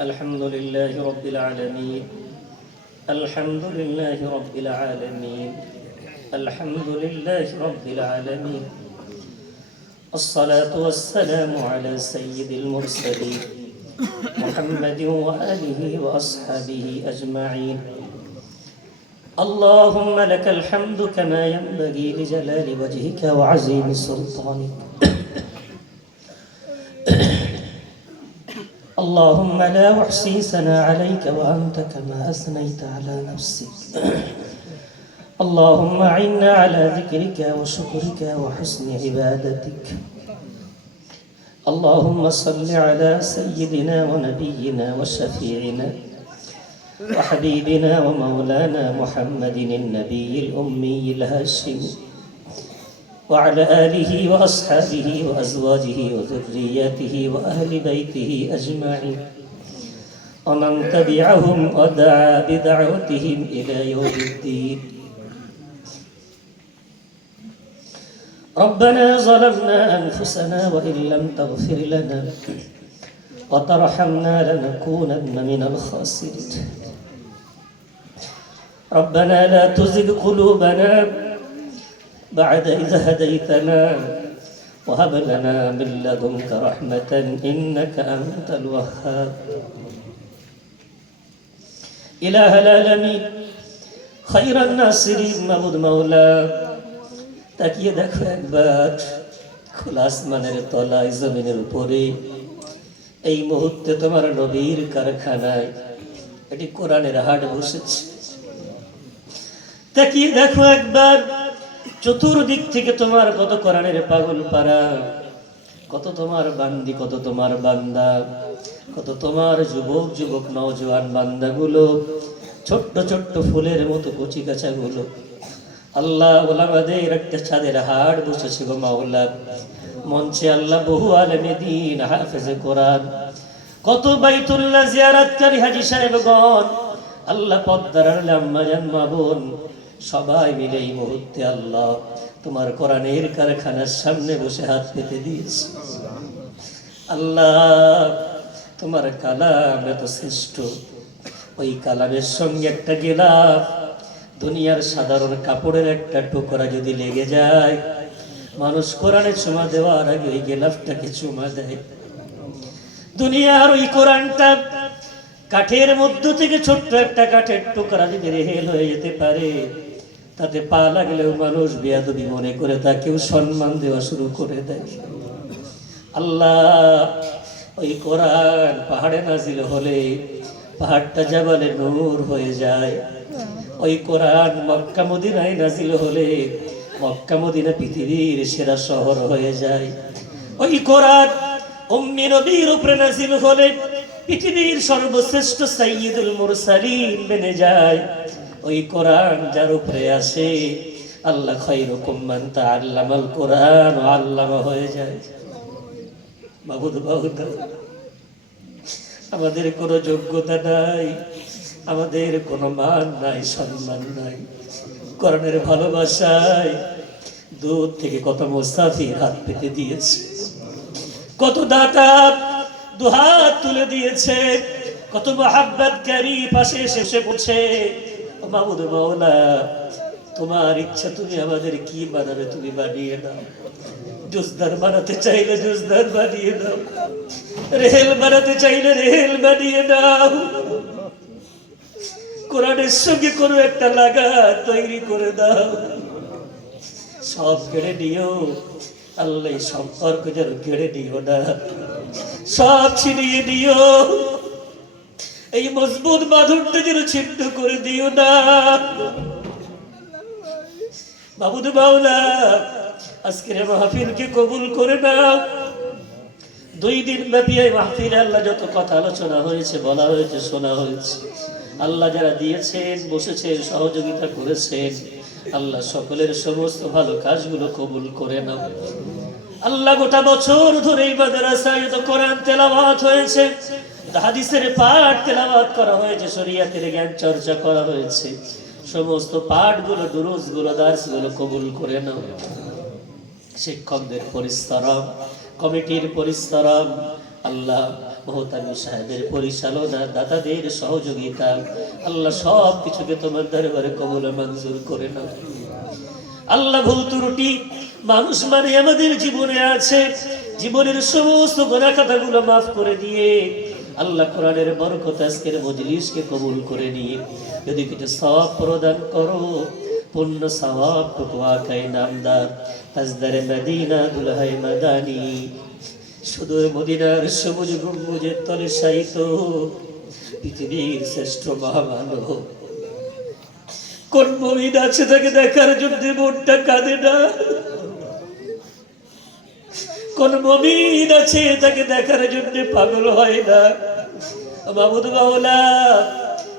الحمد لله رب العالمين. الحمد لله رب العالمين. الحمد لله رب العالمين. الصلاة والسلام على سيد المرسلين محمد وآله وأصحابه أجمعين. اللهم لك الحمد كما ينبغي لجلال وجهك وعظيم سلطانك. اللهم لا أحصي ثناء عليك وأنت كما أثنيت على نفسك. اللهم أعنا على ذكرك وشكرك وحسن عبادتك. اللهم صل على سيدنا ونبينا وشفيعنا وحبيبنا ومولانا محمد النبي الأمي الهاشمي وعلى آله وأصحابه وأزواجه وذرياته وأهل بيته أجمعين ومن تبعهم ودعا بدعوتهم إلى يوم الدين. ربنا ظلمنا أنفسنا وإن لم تغفر لنا وترحمنا لنكونن من الخاسرين. ربنا لا تزغ قلوبنا بعد إذ هديتنا وهب لنا من لدنك رحمة إنك أنت الوهاب. إله العالمين خير الناصرين মাবুদ মাওলা, তাকিয়ে দেখো একবার খোলা আসমানের তলায় জমিনের উপরে এই মুহূর্তে তোমার নবীর কারখানায় এটি কোরআনের হাট বসেছে। তাকিয়ে দেখো একবার চতুর্দিক থেকে তোমার কত কোরআনের পাগল পারা, কত তোমার বান্দি, কত তোমার বান্দা, কত তোমার যুবক যুবক নওজোয়ান বান্দাগুলো, ছোট্ট ছোট্ট ফুলের মতো কচি কাঁচাগুলো। আল্লাহ ওলামাদের একটা ছাদের হাট বসেছে গো মাওলা। মঞ্চে আল্লাহ বহু আলেমে দ্বীন, হাফেজে কোরআন, কত বাইতুল্লাহ জিয়ারতকারী হাজী সাহেবগণ, আল্লাহ পদ্মার আম্মা জান মা বোন, সবাই মিলে এই মুহূর্তে আল্লাহ তোমার কোরআনের কারখানার সামনে বসে হাত পেতে দিয়েছে। আল্লাহ তোমার কালাম এত শ্রেষ্ঠ, ওই কালামের সঙ্গে একটা গেলাফ, দুনিয়ার সাধারণ কাপড়ের একটা টুকরা যদি লেগে যায়, মানুষ কোরআনে চুমা দেওয়ার আগে ওই গেলাফটাকে চুমা দেয়। দুনিয়ার ওই কোরআনটা কাঠের মধ্য থেকে ছোট্ট একটা কাঠের টুকরা যদি রেহেল হয়ে যেতে পারে, তাতে পা লাগলেও মানুষ বেয়াদবি মনে করে তাকেও সম্মান দেওয়া শুরু করে দেয়। আল্লাহ ওই কোরআন পাহাড়ে নাজিল হলে পাহাড়টা জাবালে নূর হয়ে যায়। ওই কোরআন মক্কা মদিনায় নাজিল হলে মক্কা মদিনা পৃথিবীর সেরা শহর হয়ে যায়। ওই কোরআন উম্মি নবীর উপরে নাজিল হলে পৃথিবীর সর্বশ্রেষ্ঠ সাইয়্যিদুল মুরসালিন বেনে যায়। ওই কোরআন যার উপরে আসে, আল্লাহ খায়রুকুম মান তাআল্লামাল কোরআন ওয়া আল্লামা হয়ে যায়। মাবুদ বাহুদা, আমাদের কোনো যোগ্যতা নাই, আমাদের কোনো মান নাই, সম্মান নাই। কোরআনের ভালোবাসায় দূর থেকে কত মুসাফির হাত পেতে দিয়েছে, কত দাতা দুহাত তুলে দিয়েছে, কত মহাব্বতকারী পাশে এসে বসে। মাবুদ মাওলা, তোমার ইচ্ছা, তুমি আমাদের কি বানাবে তুমি বানিয়ে দাও। জুজদার বানাতে চাইলে জুজদার বানিয়ে দাও, রেহেল বানাতে চাইলে রেহেল বানিয়ে দাও। কোরআনের সঙ্গে কোনো একটা লাগা তৈরি করে দাও। সব কেড়ে নিও আল্লাহ, সম্পর্ক যেন কেড়ে নিও না, সব ছিনিয়ে দিও। এই মজবুত বাঁধনটা যেন ছিন্ন করে দিও না। মাবুদ মাওলা, আজকের মাহফিলকে কবুল করে নাও। 2 দিন ব্যাপী এই মাহফিলে আল্লাহ যত কথা আলোচনা হয়েছে, বলা হয়েছে, শোনা হয়েছে, আল্লাহ যারা দিয়েছেন, বসেছেন, সহযোগিতা করেছেন, আল্লাহ সকলের সমস্ত ভালো কাজগুলো কবুল করে নাও। আল্লাহ গোটা বছর ধরে এই মাদ্রাসায় তো কোরআন তেলাওয়াত হয়েছে, হাদিসের পাঠ তেলাওয়াত করা হয়েছে, শরীয়তের জ্ঞান চর্চা করা হয়েছে, সমস্ত পাঠগুলো, দুরুসগুলো, দার্সগুলো কবুল করে নাও। শিক্ষকদের পরিশ্রম, কমিটির পরিশ্রম, আল্লাহ মোহতামিম সাহেবের পরিচালনা, দাতাদের সহযোগিতা, আল্লাহ সব কিছুকে তোমার দরবারে কবুল মঞ্জুর করে নাও। আল্লাহ ভুল ত্রুটি মানুষ মানে আমাদের জীবনে আছে, জীবনের সমস্ত গুনাহ খাতাগুলো মাফ করে দিয়ে আল্লাহ কোরআনের বরকত আজকের মজলিসকে কবুল করে নিয়ে যদি কিছু সওয়াব প্রদান করো, পূর্ণ সওয়াব টুকু আকাই নামদার তাজদারে মদিনা দুলহাই মাদানি শুধু মদিনার সবুজ গম্বুজের তলে শায়িত পৃথিবীর শ্রেষ্ঠ মহামানব কোন মুমিন আছে তাকে দেখার জন্য মনটা কাঁদে না? কোন মুমিন আছে তাকে দেখার জন্য পাগল হয় না? মাবুদ মাওলা,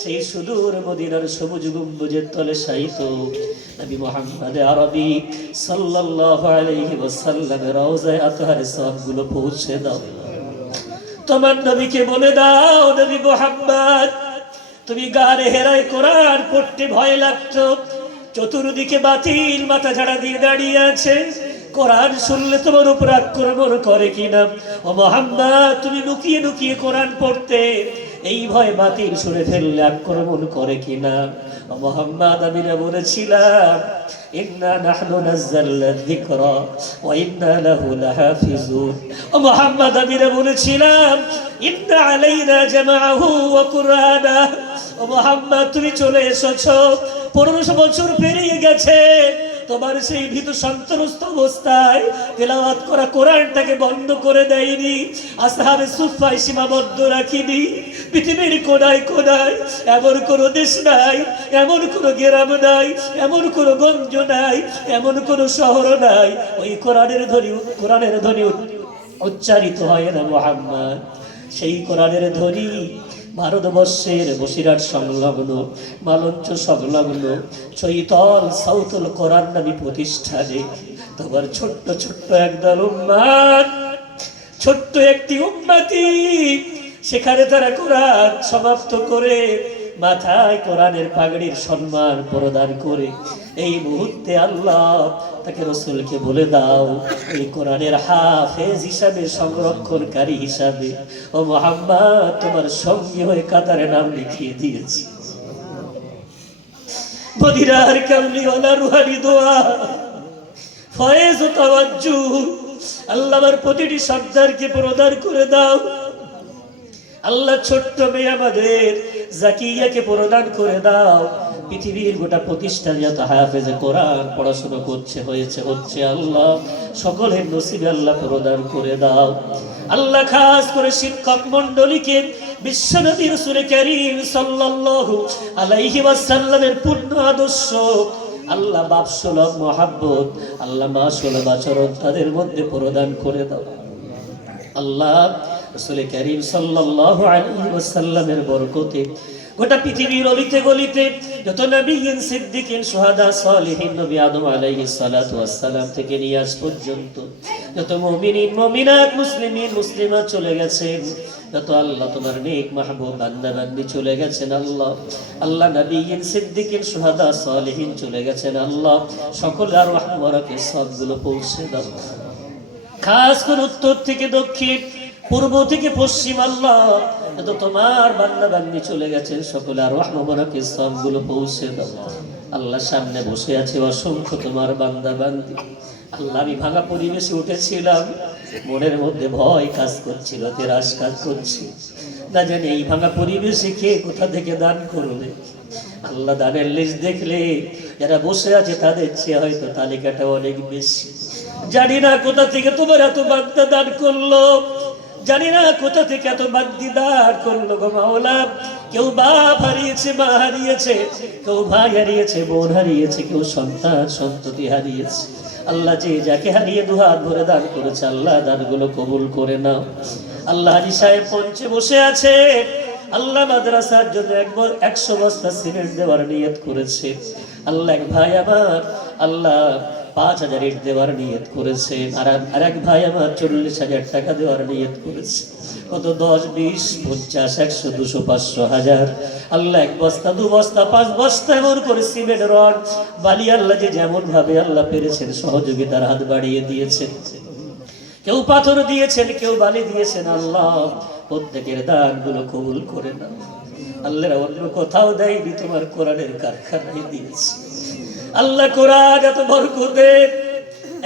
সেই সুদূর মদিনার সবুজ গম্বুজের তলে শায়িত নবী মুহাম্মদ আরবি সাল্লাল্লাহু আলাইহি ওয়াসাল্লামের রওজায়ে আতহারে সওয়াবগুলো পৌঁছে দাও। তোমার নবীকে বলে দাও, নবী মুহাম্মদ, তুমি গারে হেরায় কোরআন পড়তে ভয় লাগতো, চতুর্দিকে বাতিল মাথা ঝাড়া দিয়ে দাঁড়িয়ে আছে, কোরআন শুনলে তোমার উপর আক্রমণ করে কিনা? ও মুহাম্মদ, তুমি লুকিয়ে লুকিয়ে কোরআন পড়তে, এই ভয় বাতিল শুনে ফেললে আক্রমণ করে কিনা? ও মুহাম্মদ, আমি বলেছিলাম ইন্না নাহনু নাযালনা যিকরা ওয়া ইন্না লাহু লাহাফিজুন। ও মুহাম্মদ, আমি বলেছিলাম ইন্না আলাইনা জামাআহু ওয়া কুরআনা। ও মুহাম্মদ, তুমি চলে এসেছো, 1500 বছর পেরিয়ে গেছে, তোমার সেই ভীত সন্ত্রস্ত অবস্থায় তেলাওয়াত করা কোরআনটাকে বন্ধ করে দেয়নি, আসহাবে সুফায় সীমাবদ্ধ রাখিনি। পৃথিবীর কোনায় কোনায় এমন কোনো দেশ নাই, এমন কোনো গ্রাম নাই, এমন কোনো গঞ্জ নাই, এমন কোনো শহর নাই ওই কোরআনের ধ্বনি উচ্চারিত হয় না মুহাম্মদ। সেই কোরআনের ধ্বনি ভারতবর্ষের বসিরহাট সংলগ্ন, মালঞ্চ সংলগ্ন চৈতল সাউতুল কোরআন নামী প্রতিষ্ঠানে তোমার ছোট্ট ছোট্ট একদল উম্মাত, ছোট্ট একটি উম্মতি, সেখানে তারা কোরআন সমাপ্ত করে মাথায় কোরআনের পাগড়ির সম্মান প্রদান করে এই মুহূর্তে আল্লাহ তাকে রাসূলকে বলে দাও, এই কোরআনের হাফেজ হিসাবে, সংরক্ষণকারী হিসাবে ও মুহাম্মদ তোমার সঙ্গী হয়ে কাতারে নাম লিখিয়ে দিয়েছি। মদিনার কামলিওয়ালা রুহানি দোয়া, ফয়েজ ও তাওয়াজ্জুহ আল্লাহর প্রতিটি সর্দারকে প্রদান করে দাও। আল্লাহ ছোট্ট মেয়ে আমাদের জাকিয়াকে প্রদান করে দাও। পৃথিবীর গোটা প্রতিষ্ঠান যত হাফেজে কোরআন পড়াশোনা হচ্ছে আল্লাহ সকলের নসিবে আল্লাহ প্রদান করে দাও। আল্লাহ খাস করে শিক্ষক মণ্ডলীকে বিশ্বনবী রাসূল কারীম সাল্লাল্লাহু আলাইহি ওয়াসাল্লামের পূর্ণ আদর্শ, আল্লাহ বাপসুলভ মহাব্বত, আল্লাহ মাসুলভ আচরণ তাদের মধ্যে প্রদান করে দাও। আল্লাহ রাসূল কারীম সাল্লাল্লাহু আলাইহি ওয়াসাল্লামের বরকতে গোটা পৃথিবীর অলিতে গলিতে যত নবীন, সিদ্দিকিন, শুহাদা, সালিহিন, নবী আদম আলাইহিস সালাতু ওয়াস সালাম থেকে নিয়ে আজ পর্যন্ত যত মুমিনিন, মুমিনাত, মুসলিমিন, মুসলিমাত চলে গেছেন, যত আল্লাহ তোমার নেক মাহবুব বান্দা বান্দি চলে গেছেন আল্লাহ নবীন, সিদ্দিকিন, শুহাদা, সালিহিন চলে গেছেন আল্লাহ, সকলের রহমতে সবগুলো পৌঁছে দাও। খাস করে উত্তর থেকে দক্ষিণ, পূর্ব থেকে পশ্চিম আল্লাহ যত তোমার বান্দা বান্দি চলে গেছেন সকলের রহমতে সবগুলো পৌঁছে দাও। আল্লাহ সামনে বসে আছে অসংখ্য তোমার বান্দা বান্দি। আল্লাহ আমি ভাঙা পরিবেশে উঠেছিলাম, মনের মধ্যে ভয় কাজ করছিল, তেরাস কাজ করছি, না জানি এই ভাঙা পরিবেশে কে কোথা থেকে দান করবে। আল্লাহ দানের লিস্ট দেখলে যারা বসে আছে তাদের চেয়ে হয়তো তালিকাটা অনেক বেশি। জানি না কোথা থেকে তোমার এত বান্দা দান করলো, জানি না কোথা থেকে এত বান্দি দান করলো গো মাওলা। কেউ বাপ হারিয়েছে, মা হারিয়েছে, কেউ ভাই হারিয়েছে, বোন হারিয়েছে, কেউ সন্তান সন্ততি হারিয়েছে। আল্লাহ যে যাকে হারিয়ে দুহাত ভরে দান করেছে আল্লাহ দানগুলো কবুল করে নাও। আল্লাহ হাজি সাহেব পঞ্চে বসে আছে, আল্লাহ মাদ্রাসার জন্য 100 বস্তা সিমেন্ট দেওয়ার নিয়ত করেছে। আল্লাহ এক ভাই আমার আল্লাহ 5000 ইট দেওয়ার নিয়ত করেছে, আর এক ভাই আমার 40,000 টাকা দেওয়ার নিয়ত করেছে। কত 10, 20, 50, 100, 200, 500, 1000 আল্লাহ 1 বস্তা, 2 বস্তা, 5 বস্তা এমন করে সিমেন্ট, রড, বালি আল্লাহ যে যেমন ভাবে আল্লাহ পেরেছেন সহযোগিতার হাত বাড়িয়ে দিয়েছেন। কেউ পাথর দিয়েছেন, কেউ বালি দিয়েছেন। আল্লাহ প্রত্যেকের দানগুলো কবুল করে নাও। আল্লাহ অন্য কোথাও দেয়নি, তোমার কোরআনের কারখানায় দিয়েছে। আল্লাহ কোরআন এত বরকতের,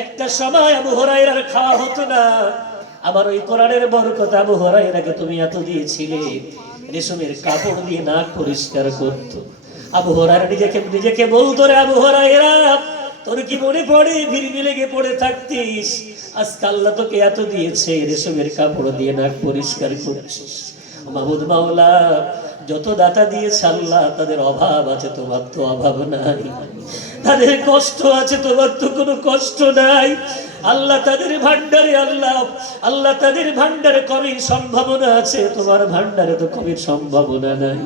একটা সময় আবু হুরায়রার খাওয়া হতো না, আবার ওই কোরআনের বরকত আবু হুরায়রাকে তুমি এত দিয়েছিলে, রেশমের কাপড় দিয়ে নাক পরিষ্কার করতো। আবু হুরায়রা নিজেকে বলতো, রে আবু হুরায়রা, তোর কি মনে পড়ে ভিড়ি লেগে পড়ে থাকতিস, আজকে আল্লাহ তোকে এত দিয়েছে, রেশমের কাপড় দিয়ে নাক পরিষ্কার করছিস। মাহমুদ মাওলা, যত দাতা দিয়েছে আল্লাহ, তাদের অভাব আছে, তোমার তো অভাব নাই। তাদের কষ্ট আছে, তোমার তো কোনো কষ্ট নাই। আল্লাহ তাদের ভান্ডারে, আল্লাহ তাদের ভান্ডারে কবির সম্ভাবনা আছে, তোমার ভান্ডারে তো কবির সম্ভাবনা নাই।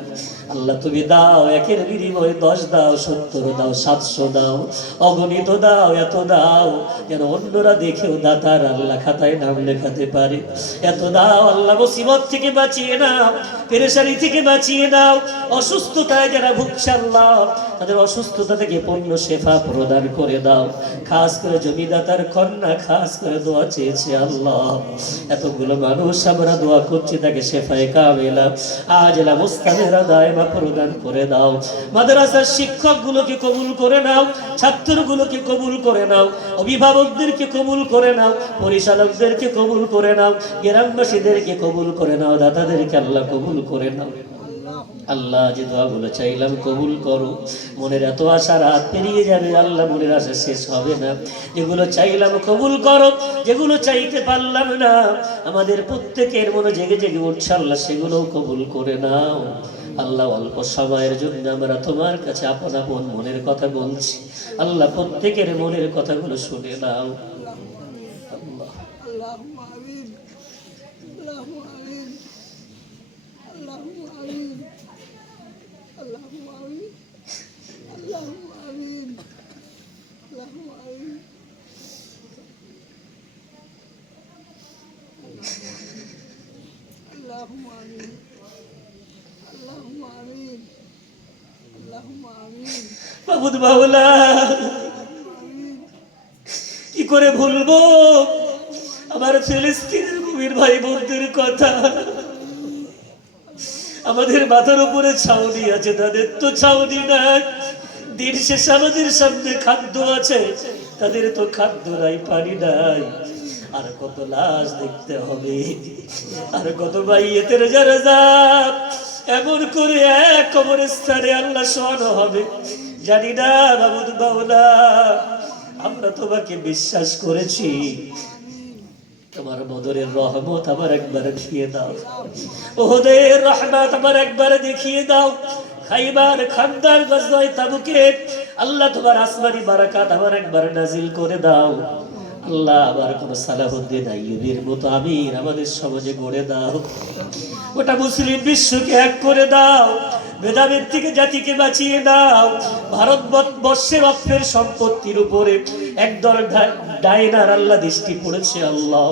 আল্লাহ তুমি দাও, একের বিনিময়ে 10 দাও, 70 দাও, 700 দাও, অগণিত দাও, এত দাও যেন অন্যরা দেখেও দাতার আল্লাহ খাতায় নাম লেখাতে পারে। এত দাও আল্লাহ, মুসিবত থেকে বাঁচিয়ে নাও, পেরেশানি থেকে বাঁচিয়ে নাও, অসুস্থতায় যারা ভুগছে আল্লাহ, তাদের অসুস্থতা থেকে পূর্ণ শেফা প্রদান করে দাও। খাস করে জমিদাতার কন্যা খাস করে দোয়া চেয়েছে আল্লাহ, এতগুলো মানুষ আমরা দোয়া করছি, তাকে শেফায়ে কামেলা আজলা মুস্তামেরা দায়মা প্রদান করে দাও। মাদ্রাসার শিক্ষকগুলোকে কবুল করে নাও, ছাত্রগুলোকে কবুল করে নাও, অভিভাবকদেরকে কবুল করে নাও, পরিচালকদেরকে কবুল করে নাও, গ্রামবাসীদেরকে কবুল করে নাও, দাতাদেরকে আল্লাহ কবুল করে নাও। আল্লাহ যে দোয়াগুলো চাইলাম কবুল করো। মনের এত আশা রাত পেরিয়ে যাবে আল্লাহ, মনের আশা শেষ হবে না। যেগুলো চাইলাম কবুল করো, যেগুলো চাইতে পারলাম না, আমাদের প্রত্যেকের মনে জেগে জেগে উঠছে আল্লাহ, সেগুলোও কবুল করে নাও। আল্লাহ অল্প সময়ের জন্য আমরা তোমার কাছে আপন আপন মনের কথা বলছি, আল্লাহ প্রত্যেকের মনের কথাগুলো শুনে নাও। আল্লাহ মাহমুদ মাওলা, কি করে ভুলবো আমার ফিলিস্তিনের ভূমির ভাই বোনদের কথা। আমাদের মাথার উপরে ছাউনি আছে, তাদের তো ছাউনি নাই। দিন শেষে আমাদের সামনে খাদ্য আছে, তাদের তো খাদ্য নাই, পানি নাই। আর কত লাশ দেখতে হবে, আর কত বাইয়েতের জানাজা এমন করে এক কবরস্থানে আল্লাহ শোয়ানো হবে। জানি না মাহমুদ মাওলা, আমরা তোমাকে বিশ্বাস করেছি, তোমার বদরের রহমত আবার একবার দেখিয়ে দাও, ওহদের রহমত আবার একবার দেখিয়ে দাও। খাইবার খানদার গজওয়ায়ে তাবুকে আল্লাহ তোমার আসমানি বারাকাত আবার একবার নাজিল করে দাও। আল্লাহ আবার কোন সালাহুদ্দিন আইয়ুবীর মতো আমির আমাদের সমাজে গড়ে দাও। গোটা মুসলিম বিশ্বকে এক করে দাও, ভেদাভেদ থেকে জাতিকে বাঁচিয়ে দাও। ভারতবর্ষের অর্থের সম্পত্তির উপরে একদল ডাইনার আল্লাহ দৃষ্টি পড়েছে। আল্লাহ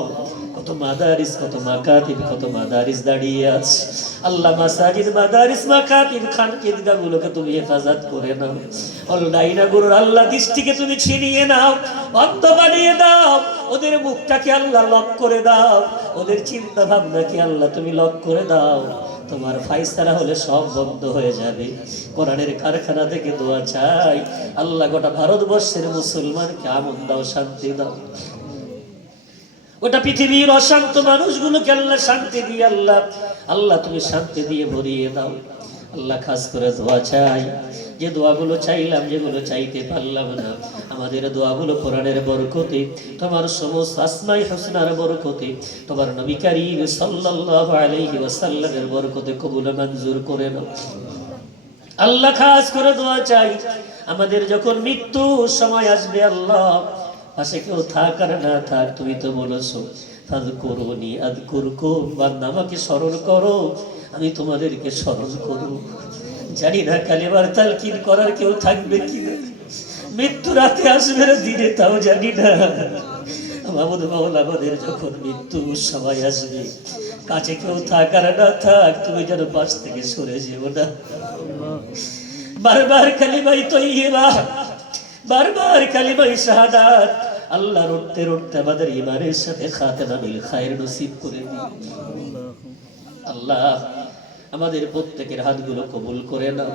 কত মাদারিস, কত মাকাতিব, কত মাদারিস দাঁড়িয়ে আছে আল্লাহ, মাসাজিদ, মাদারিস, মাকাতিব, খানকিদগাহ গুলোকে তুমি হেফাজত করে নাও। ডাইনা গুরুর আল্লাহ দৃষ্টিকে তুমি ছিনিয়ে নাও, অন্ধ বানিয়ে দাও। ওদের মুখটাকে আল্লাহ লক করে দাও, ওদের চিন্তা ভাবনাকে আল্লাহ তুমি লক করে দাও। তোমার ফায়সালা হলে সব বন্ধ হয়ে যাবে। কোরআনের কারখানা থেকে দোয়া চাই আল্লাহ, গোটা ভারতবর্ষের মুসলমানকে আমন দাও, শান্তি দাও। গোটা পৃথিবীর অশান্ত মানুষগুলোকে আল্লাহ শান্তি দিয়ে আল্লাহ তুমি শান্তি দিয়ে ভরিয়ে দাও। আল্লাহ খাস করে দোয়া চাই, যে দোয়াগুলো চাইলাম, যেগুলো চাইতে পারলাম না, আমাদের দোয়াগুলো কোরআনের বরকতে, তোমার সমস্ত আসমাই হোসনার বরকতে, তোমার নবী কারীম সাল্লাল্লাহু আলাইহি ওয়াসাল্লামের বরকতে কবুল মঞ্জুর করে নাও। আল্লাহ খাস করে দোয়া চাই, আমাদের যখন মৃত্যু সময় আসবে আল্লাহ, পাশে কেউ থাক আর না থাক, তুমি তো বলেছো ফাযকুরুনি আযকুরকুম, বান্দা আমাকে স্মরণ করো, আমি তোমাদেরকে স্মরণ করব। জানি না কালেমার তালকিন করার কেউ থাকবে কিনা, মৃত্যু রাতে আসবে না দিনে, তাও জানি না। মাহমুদ মাওলা, আমাদের যখন মৃত্যু সময় আসবে, কাছে কেউ থাক আর না থাক, তুমি যেন পাশ থেকে সরে যেও না। বারবার কালিমায়ে তাইয়্যিবা, বারবার কালিমায়ে শাহাদাত আল্লাহ রুটতে রুটতে আমাদের ইমানের সাথে খাতেমা বিল খায়ের নসিব করে দিন। আল্লাহ আমাদের প্রত্যেকের হাতগুলো কবুল করে নাও।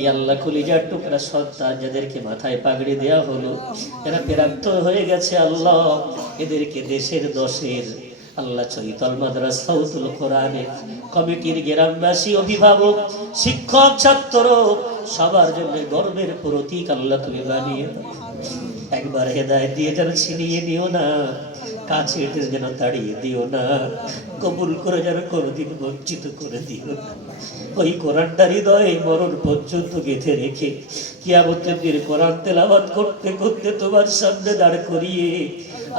এই আল্লাহ কলিজার টুকরা সন্তান যাদেরকে মাথায় পাগড়ি দেয়া হলো, এরা প্রাপ্ত হয়ে গেছে আল্লাহ, এদেরকে দেশের দশের আল্লাহ চৈতল মাদ্রাসাউল কোরআনে কমিটির গ্রামবাসী, অভিভাবক, শিক্ষক, ছাত্র সবার জন্য গর্বের প্রতীক আল্লাহ তুমি বানিয়ে দাও। একবার হেদায়েত দিয়ে যেন ছিনিয়ে নিও না, কাছে যেন তাড়িয়ে দিও না, কবুল করে যেন কোনোদিন বঞ্চিত করে দিও না। ওই কোরআনটা হৃদয়ে মরণ পর্যন্ত গেঁথে রেখে কিয়ামতের দিন কোরআন তেলাওয়াত করতে করতে তোমার সামনে দাঁড় করিয়ে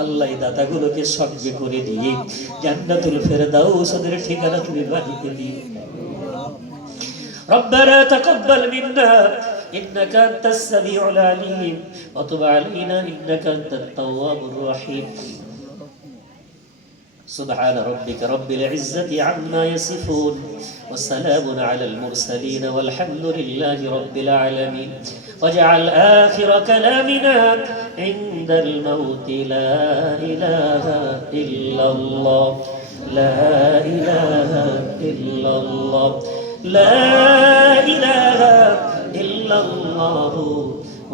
আল্লাহ দাতাগুলোকে সঙ্গে করে দিয়ে জান্নাতুল ফেরদাউস ওদের ঠিকানা তুমি বানিয়ে দিও। ربنا تقبل منا إنك أنت السميع العليم وتب علينا إنك أنت التواب الرحيم. سبحان ربك رب العزة عما يصفون وسلام على المرسلين والحمد لله رب العالمين. واجعل آخر كلامنا عند الموت لا إله إلا الله لا إله إلا الله لا إله إلا الله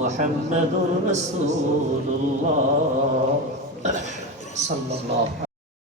محمد رسول الله صلى الله عليه وسلم.